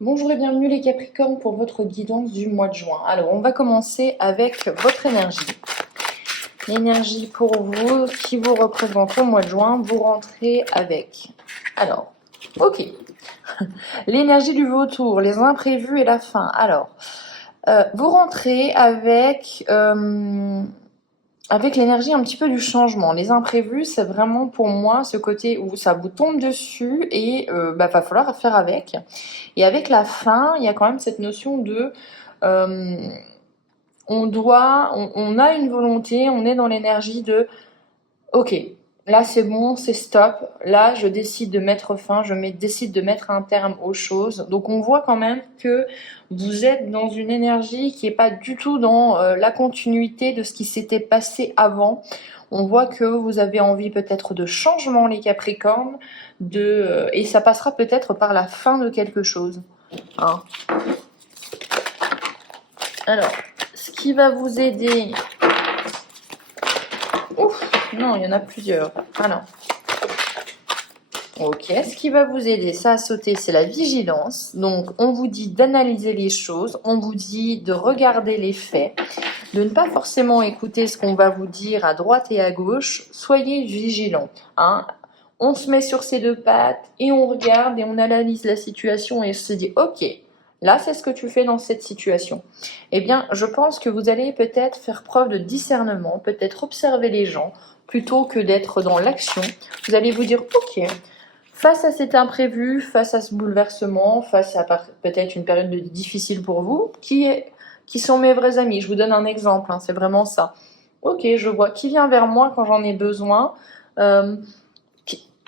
Bonjour et bienvenue les Capricornes pour votre guidance du mois de juin. Alors, on va commencer avec votre énergie. L'énergie pour vous qui vous représente au mois de juin, vous rentrez avec. Alors, ok. L'énergie du vautour, les imprévus et la fin. Alors, vous rentrez avec l'énergie un petit peu du changement. Les imprévus, c'est vraiment pour moi ce côté où ça vous tombe dessus et va falloir faire avec. Et avec la fin, il y a quand même cette notion de on a une volonté, on est dans l'énergie de ok, là c'est bon, c'est stop, là je décide de mettre fin, décide de mettre un terme aux choses. Donc on voit quand même que vous êtes dans une énergie qui n'est pas du tout dans la continuité de ce qui s'était passé avant. On voit que vous avez envie peut-être de changement les Capricornes, et ça passera peut-être par la fin de quelque chose. Hein. Alors, ce qui va vous aider... Ouf, non, il y en a plusieurs. Alors, ok, ce qui va vous aider, ça à sauter, c'est la vigilance. Donc, on vous dit d'analyser les choses, on vous dit de regarder les faits, de ne pas forcément écouter ce qu'on va vous dire à droite et à gauche. Soyez vigilants. Hein. On se met sur ses deux pattes et on regarde et on analyse la situation et se dit, ok, là, c'est ce que tu fais dans cette situation. Eh bien, je pense que vous allez peut-être faire preuve de discernement, peut-être observer les gens, plutôt que d'être dans l'action. Vous allez vous dire, ok, face à cet imprévu, face à ce bouleversement, face à peut-être une période difficile pour vous, qui sont mes vrais amis? Je vous donne un exemple, hein, c'est vraiment ça. Ok, je vois qui vient vers moi quand j'en ai besoin,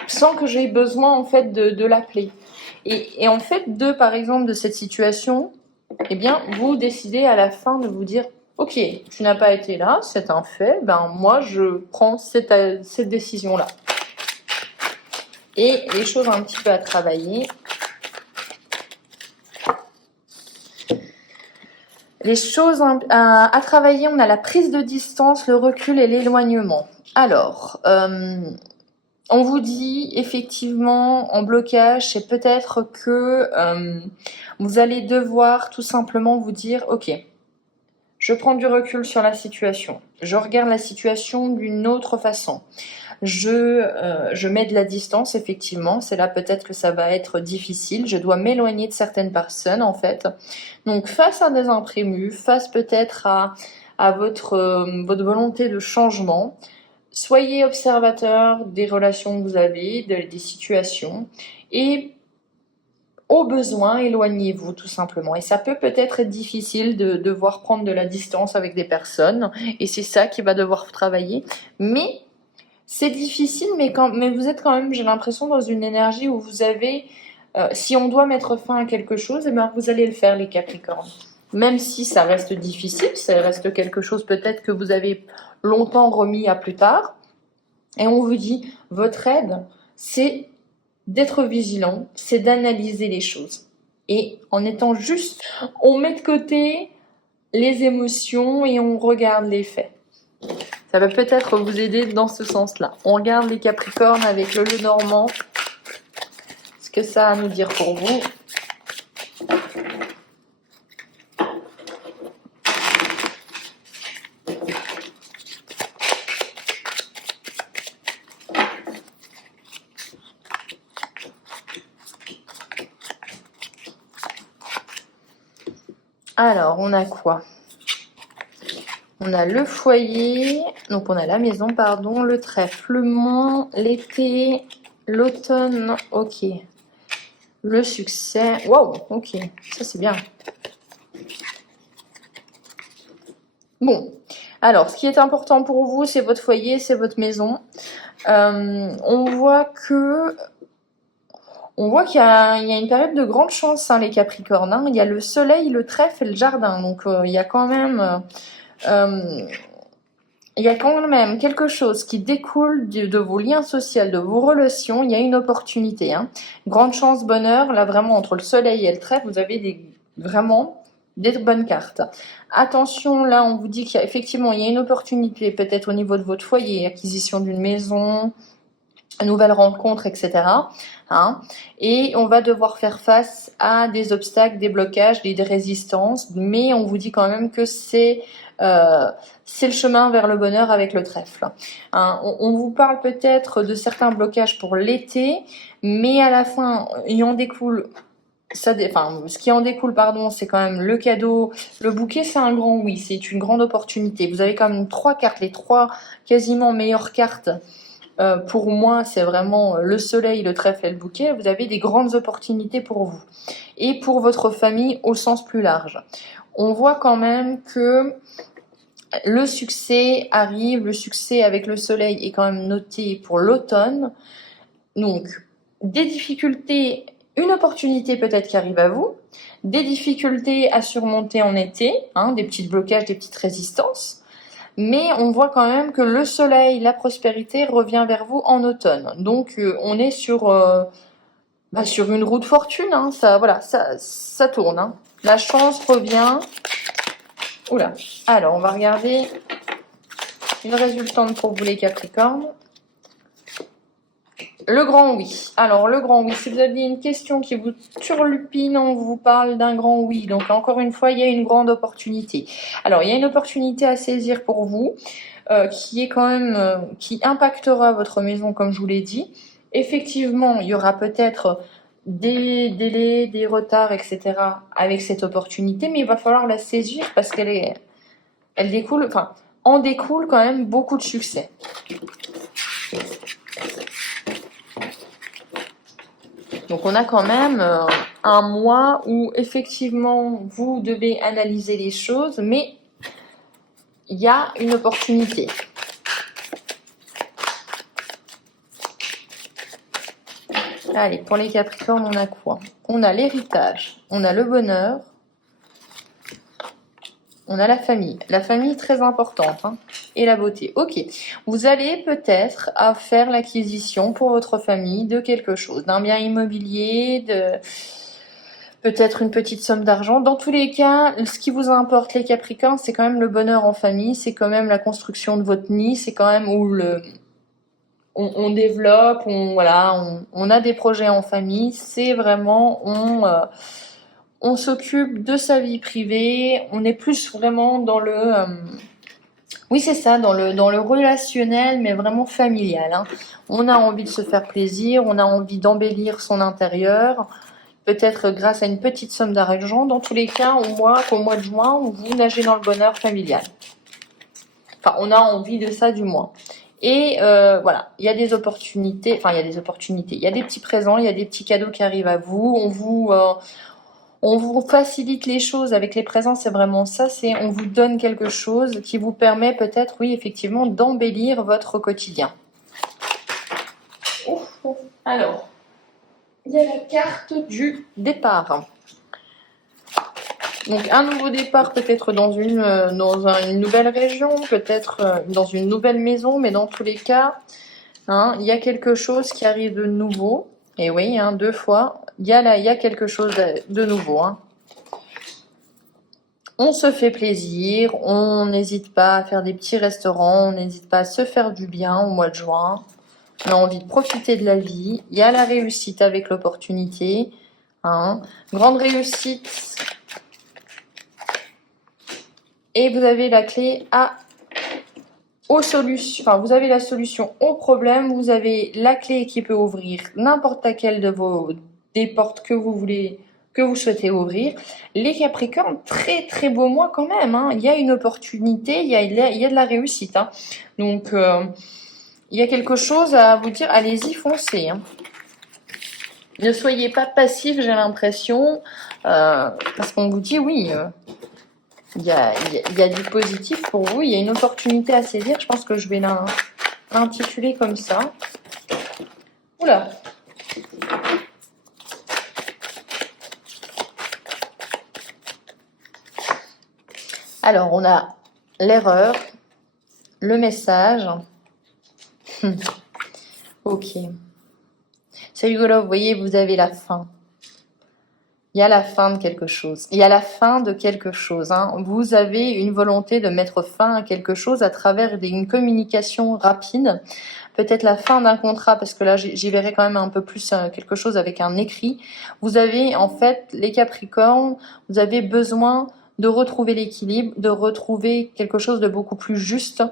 sans que j'aie besoin en fait de l'appeler. Et en fait, par exemple, de cette situation, eh bien, vous décidez à la fin de vous dire, ok, tu n'as pas été là, c'est un fait, ben moi je prends cette décision-là. Et les choses un petit peu à travailler. Les choses à travailler, on a la prise de distance, le recul et l'éloignement. Alors, on vous dit effectivement en blocage, c'est peut-être que vous allez devoir tout simplement vous dire, ok, je prends du recul sur la situation, je regarde la situation d'une autre façon. Je mets de la distance, effectivement. C'est là peut-être que ça va être difficile. Je dois m'éloigner de certaines personnes, en fait. Donc, face à des imprévus, face peut-être à votre volonté de changement, soyez observateur des relations que vous avez, des situations, et au besoin, éloignez-vous tout simplement. Et ça peut-être être difficile de devoir prendre de la distance avec des personnes, et c'est ça qui va devoir travailler. Mais c'est difficile, mais vous êtes quand même, j'ai l'impression, dans une énergie où vous avez, si on doit mettre fin à quelque chose, eh bien, vous allez le faire, les Capricornes. Même si ça reste difficile, ça reste quelque chose peut-être que vous avez longtemps remis à plus tard. Et on vous dit, votre aide, c'est d'être vigilant, c'est d'analyser les choses. Et en étant juste, on met de côté les émotions et on regarde les faits. Ça va peut-être vous aider dans ce sens-là. On regarde les Capricornes avec le Lenormand. Ce que ça a à nous dire pour vous. Alors, on a quoi? On a le foyer, donc on a la maison, pardon, le trèfle, le mont, l'été, l'automne, ok. Le succès, waouh, ok, ça c'est bien. Bon, alors ce qui est important pour vous, c'est votre foyer, c'est votre maison. On voit qu'il y a une période de grande chance, hein, les Capricornes. Hein. Il y a le soleil, le trèfle et le jardin, donc il y a quand même... il y a quand même quelque chose qui découle de vos liens sociaux, de vos relations. Il y a une opportunité. Hein. Grande chance, bonheur. Là, vraiment, entre le soleil et le trèfle, vous avez vraiment des bonnes cartes. Attention, là, on vous dit il y a une opportunité, peut-être au niveau de votre foyer, acquisition d'une maison, nouvelles rencontres, etc. Hein. Et on va devoir faire face à des obstacles, des blocages, des résistances, mais on vous dit quand même que c'est le chemin vers le bonheur avec le trèfle. Hein. On vous parle peut-être de certains blocages pour l'été, mais à la fin, il en découle... ce qui en découle, pardon, c'est quand même le cadeau. Le bouquet, c'est un grand oui, c'est une grande opportunité. Vous avez quand même 3 cartes, les 3 quasiment meilleures cartes. Pour moi, c'est vraiment le soleil, le trèfle et le bouquet. Vous avez des grandes opportunités pour vous et pour votre famille au sens plus large. On voit quand même que le succès arrive, le succès avec le soleil est quand même noté pour l'automne. Donc, des difficultés, une opportunité peut-être qui arrive à vous, des difficultés à surmonter en été, hein, des petits blocages, des petites résistances. Mais on voit quand même que le soleil, la prospérité revient vers vous en automne. Donc on est sur une roue de fortune. Hein. Ça tourne. Hein. La chance revient. Oula. Alors on va regarder une résultante pour vous les Capricornes. Le grand oui. Alors, le grand oui, si vous avez une question qui vous turlupine, on vous parle d'un grand oui. Donc, encore une fois, il y a une grande opportunité. Alors, il y a une opportunité à saisir pour vous qui est quand même, qui impactera votre maison, comme je vous l'ai dit. Effectivement, il y aura peut-être des délais, des retards, etc. avec cette opportunité, mais il va falloir la saisir parce elle découle, en découle quand même beaucoup de succès. Donc on a quand même un mois où effectivement vous devez analyser les choses, mais il y a une opportunité. Allez, pour les Capricornes, on a quoi? On a l'héritage, on a le bonheur, on a la famille. La famille très importante, hein, et la beauté. Ok, vous allez peut-être à faire l'acquisition pour votre famille de quelque chose, d'un bien immobilier, peut-être une petite somme d'argent. Dans tous les cas, ce qui vous importe, les Capricornes, c'est quand même le bonheur en famille, c'est quand même la construction de votre nid, c'est quand même où on développe, on a des projets en famille, c'est vraiment, on s'occupe de sa vie privée, on est plus vraiment dans le... oui, c'est ça, dans le relationnel, mais vraiment familial. Hein. On a envie de se faire plaisir, on a envie d'embellir son intérieur, peut-être grâce à une petite somme d'argent. Dans tous les cas, au mois de juin, vous nagez dans le bonheur familial. Enfin, on a envie de ça du moins. Et voilà, il y a des opportunités, il y a des petits présents, il y a des petits cadeaux qui arrivent à vous. On vous facilite les choses avec les présents, c'est vraiment ça, on vous donne quelque chose qui vous permet peut-être, oui, effectivement, d'embellir votre quotidien. Alors, il y a la carte du départ. Donc un nouveau départ peut-être dans une nouvelle région, peut-être dans une nouvelle maison, mais dans tous les cas, hein, il y a quelque chose qui arrive de nouveau. Et oui, hein, 2 fois, il y a quelque chose de nouveau. Hein. On se fait plaisir, on n'hésite pas à faire des petits restaurants, on n'hésite pas à se faire du bien au mois de juin. On a envie de profiter de la vie. Il y a la réussite avec l'opportunité. Hein. Grande réussite. Et vous avez la clé aux solutions. Enfin, vous avez la solution au problème. Vous avez la clé qui peut ouvrir n'importe laquelle des portes que vous souhaitez ouvrir. Les Capricornes, très très beau mois quand même. Hein. Il y a une opportunité, il y a de la réussite. Hein. Donc, il y a quelque chose à vous dire. Allez-y, foncez. Hein. Ne soyez pas passif, j'ai l'impression, parce qu'on vous dit oui. Il y a du positif pour vous, il y a une opportunité à saisir. Je pense que je vais l'intituler comme ça. Oula! Alors, on a l'erreur, le message. Ok. C'est rigolo, vous voyez, vous avez la fin. Il y a la fin de quelque chose. Il y a la fin de quelque chose, hein. Vous avez une volonté de mettre fin à quelque chose à travers une communication rapide. Peut-être la fin d'un contrat, parce que là, j'y verrai quand même un peu plus quelque chose avec un écrit. Vous avez, en fait, les Capricornes, vous avez besoin de retrouver l'équilibre, de retrouver quelque chose de beaucoup plus juste.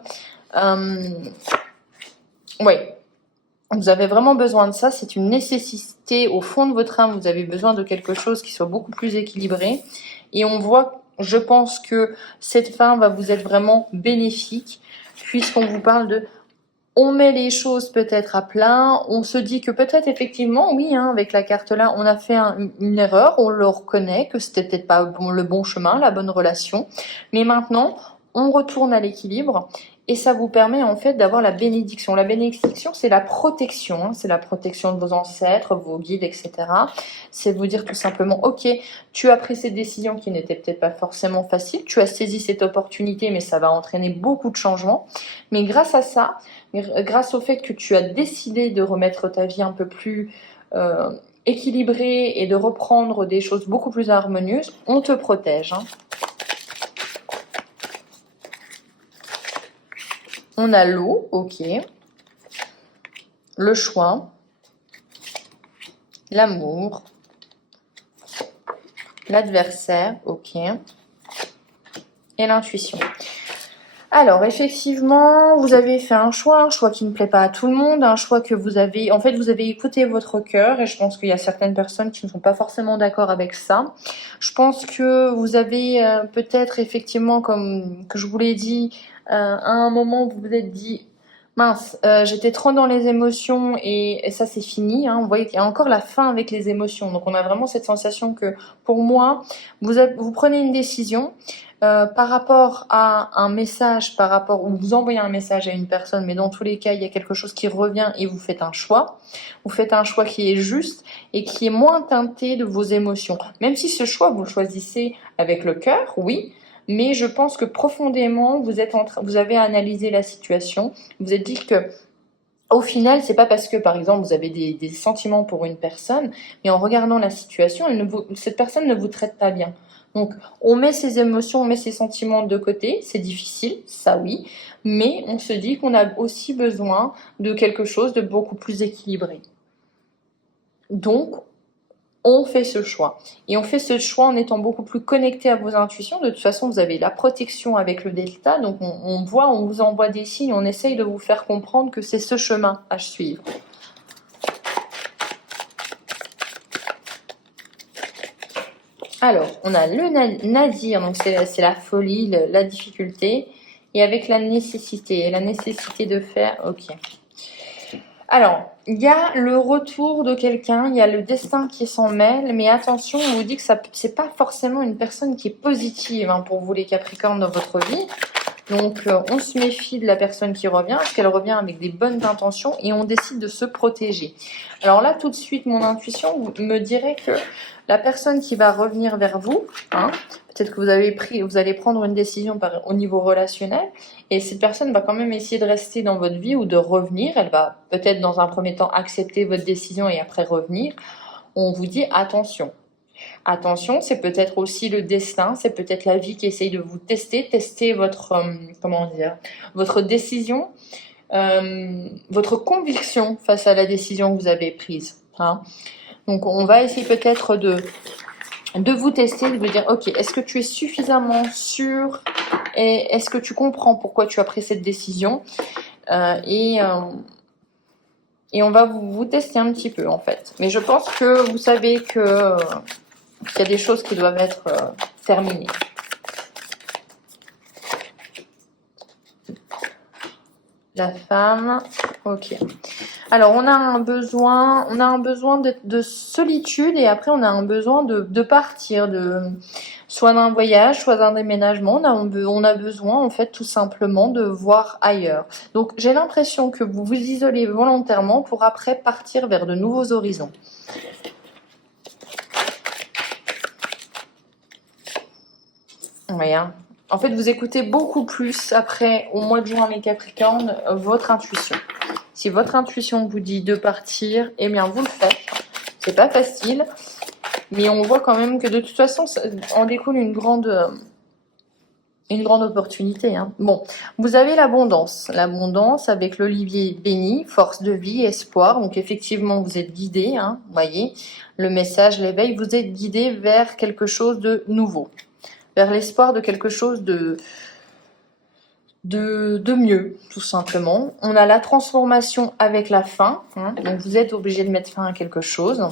Oui, vous avez vraiment besoin de ça, c'est une nécessité au fond de votre âme, vous avez besoin de quelque chose qui soit beaucoup plus équilibré. Et on voit, je pense que cette fin va vous être vraiment bénéfique, puisqu'on vous parle de... On met les choses peut-être à plat, on se dit que peut-être effectivement, oui, hein, avec la carte là, on a fait une erreur, on le reconnaît, que c'était peut-être pas le bon chemin, la bonne relation. Mais maintenant, on retourne à l'équilibre. Et ça vous permet en fait d'avoir la bénédiction. La bénédiction, c'est la protection. Hein, c'est la protection de vos ancêtres, vos guides, etc. C'est vous dire tout simplement, ok, tu as pris cette décision qui n'était peut-être pas forcément facile. Tu as saisi cette opportunité, mais ça va entraîner beaucoup de changements. Mais grâce à ça, grâce au fait que tu as décidé de remettre ta vie un peu plus équilibrée et de reprendre des choses beaucoup plus harmonieuses, on te protège. Hein. On a l'eau, ok. Le choix. L'amour. L'adversaire, ok. Et l'intuition. Alors, effectivement, vous avez fait un choix qui ne plaît pas à tout le monde, un choix que vous avez... En fait, vous avez écouté votre cœur et je pense qu'il y a certaines personnes qui ne sont pas forcément d'accord avec ça. Je pense que vous avez peut-être, effectivement, comme que je vous l'ai dit, à un moment, vous vous êtes dit... Mince, j'étais trop dans les émotions et ça c'est fini. Hein. Vous voyez qu'il y a encore la fin avec les émotions. Donc on a vraiment cette sensation que pour moi, vous prenez une décision par rapport à un message, par rapport où vous envoyez un message à une personne, mais dans tous les cas, il y a quelque chose qui revient et vous faites un choix. Vous faites un choix qui est juste et qui est moins teinté de vos émotions. Même si ce choix, vous le choisissez avec le cœur, oui. Mais je pense que profondément, vous avez analysé la situation. Vous êtes dit que, au final, c'est pas parce que, par exemple, vous avez des sentiments pour une personne, mais en regardant la situation, cette personne ne vous traite pas bien. Donc, on met ses émotions, on met ses sentiments de côté. C'est difficile, ça oui. Mais on se dit qu'on a aussi besoin de quelque chose de beaucoup plus équilibré. Donc, on fait ce choix. Et on fait ce choix en étant beaucoup plus connecté à vos intuitions. De toute façon, vous avez la protection avec le delta. Donc, on vous envoie des signes, on essaye de vous faire comprendre que c'est ce chemin à suivre. Alors, on a le nadir, donc c'est la folie, la difficulté. Et avec la nécessité de faire, ok. Alors, il y a le retour de quelqu'un, il y a le destin qui s'en mêle, mais attention, on vous dit que c'est pas forcément une personne qui est positive hein, pour vous les Capricornes dans votre vie. Donc, on se méfie de la personne qui revient, parce qu'elle revient avec des bonnes intentions et on décide de se protéger. Alors là, tout de suite, mon intuition me dirait que la personne qui va revenir vers vous, hein, peut-être que vous allez prendre une décision au niveau relationnel, et cette personne va quand même essayer de rester dans votre vie ou de revenir. Elle va peut-être dans un premier temps accepter votre décision et après revenir. On vous dit attention. Attention, c'est peut-être aussi le destin, c'est peut-être la vie qui essaye de vous tester votre, votre décision, votre conviction face à la décision que vous avez prise. Hein. Donc, on va essayer peut-être de vous tester, de vous dire, ok, est-ce que tu es suffisamment sûr et est-ce que tu comprends pourquoi tu as pris cette décision et on va vous tester un petit peu, en fait. Mais je pense que vous savez que... qu'il y a des choses qui doivent être terminées. La femme, ok. Alors, on a un besoin de solitude et après, on a un besoin de partir, soit d'un voyage, soit d'un déménagement. On a besoin, en fait, tout simplement de voir ailleurs. Donc, j'ai l'impression que vous vous isolez volontairement pour après partir vers de nouveaux horizons. Oui, hein. En fait, vous écoutez beaucoup plus après, au mois de juin, les Capricornes, votre intuition. Si votre intuition vous dit de partir, eh bien, vous le faites. C'est pas facile. Mais on voit quand même que de toute façon, ça en découle une grande opportunité, hein. Bon, vous avez l'abondance. L'abondance avec l'olivier béni, force de vie, espoir. Donc effectivement, vous êtes guidé, hein, vous voyez. Le message, l'éveil, vous êtes guidé vers quelque chose de nouveau. Vers l'espoir de quelque chose de mieux, tout simplement. On a la transformation avec la fin, hein. Donc vous êtes obligé de mettre fin à quelque chose.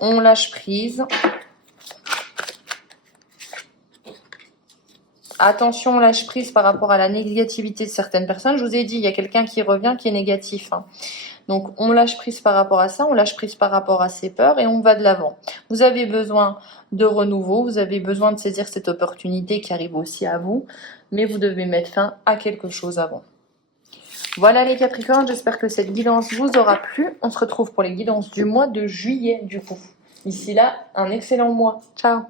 On lâche prise. Attention, on lâche prise par rapport à la négativité de certaines personnes. Je vous ai dit, il y a quelqu'un qui revient qui est négatif, hein. Donc, on lâche prise par rapport à ça, on lâche prise par rapport à ses peurs et on va de l'avant. Vous avez besoin de renouveau, vous avez besoin de saisir cette opportunité qui arrive aussi à vous, mais vous devez mettre fin à quelque chose avant. Voilà les Capricornes, j'espère que cette guidance vous aura plu. On se retrouve pour les guidances du mois de juillet du coup. D'ici là, un excellent mois. Ciao!